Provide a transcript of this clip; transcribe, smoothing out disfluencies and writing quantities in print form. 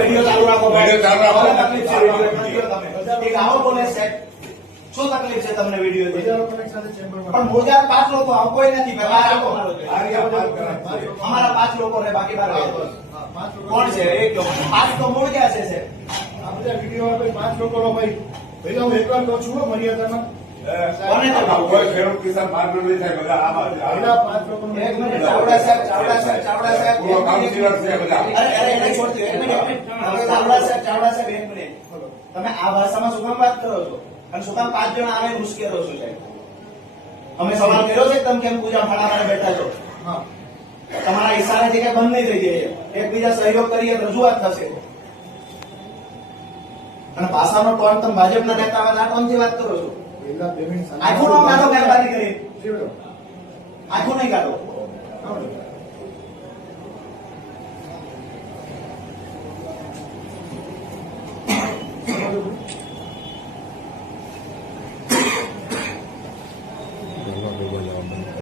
Video ચાલુ રાખો ભાઈ. વિડીયો ચાલુ રાખો. મને તકલીફ છે વિડીયો તમે એક આવો બોલે સાહેબ શું તકલીફ છે તમને વિડીયો પણ મોજા 5 લોકો આવું કોઈ નથી ભાઈ. 5 લોકો અમારા 5 લોકો ને બાકી 12 કોણ છે એક 5 તો મૂળ ક્યાં છે સાહેબ? આ બધા વિડીયો 5 લોકોનો ભાઈ પહેલા હું એકવાર તો છું મર્યાદામાં કોને તો કોઈ ખેડૂત કિસાન માર્ગ નહીં થાય બધા આમાં પહેલા 5 લોકોનો એક મિનિટ ચાવડા સાહેબ પૂર્વ કાઉન્સિલર છે બધા. અરે એને છોડતી એક મિનિટ ચાવડા સાહેબ એક મિનિટ તમે આ ભાષામાં શું કામ વાત કરો છો અને શું કામ 5 જણા આવે મુશ્કેલો છો સાહેબ? અમે સવાલ કર્યો છે તમે કેમ પૂજા ફાળા બેઠા છો? હા તમારા ઈશારેથી કઈ બંધ નહીં થઈ જાય. એકબીજા સહયોગ કરીએ રજૂઆત થશે અને ભાષાનો ટોન તમે ભાજપના નેતા આ ટોનથી વાત કરો છો. પહેલા પેમેન્ટ આખું નો કાઢો મહેરબાની કરી આખું નહીં કાઢો. ભગવાન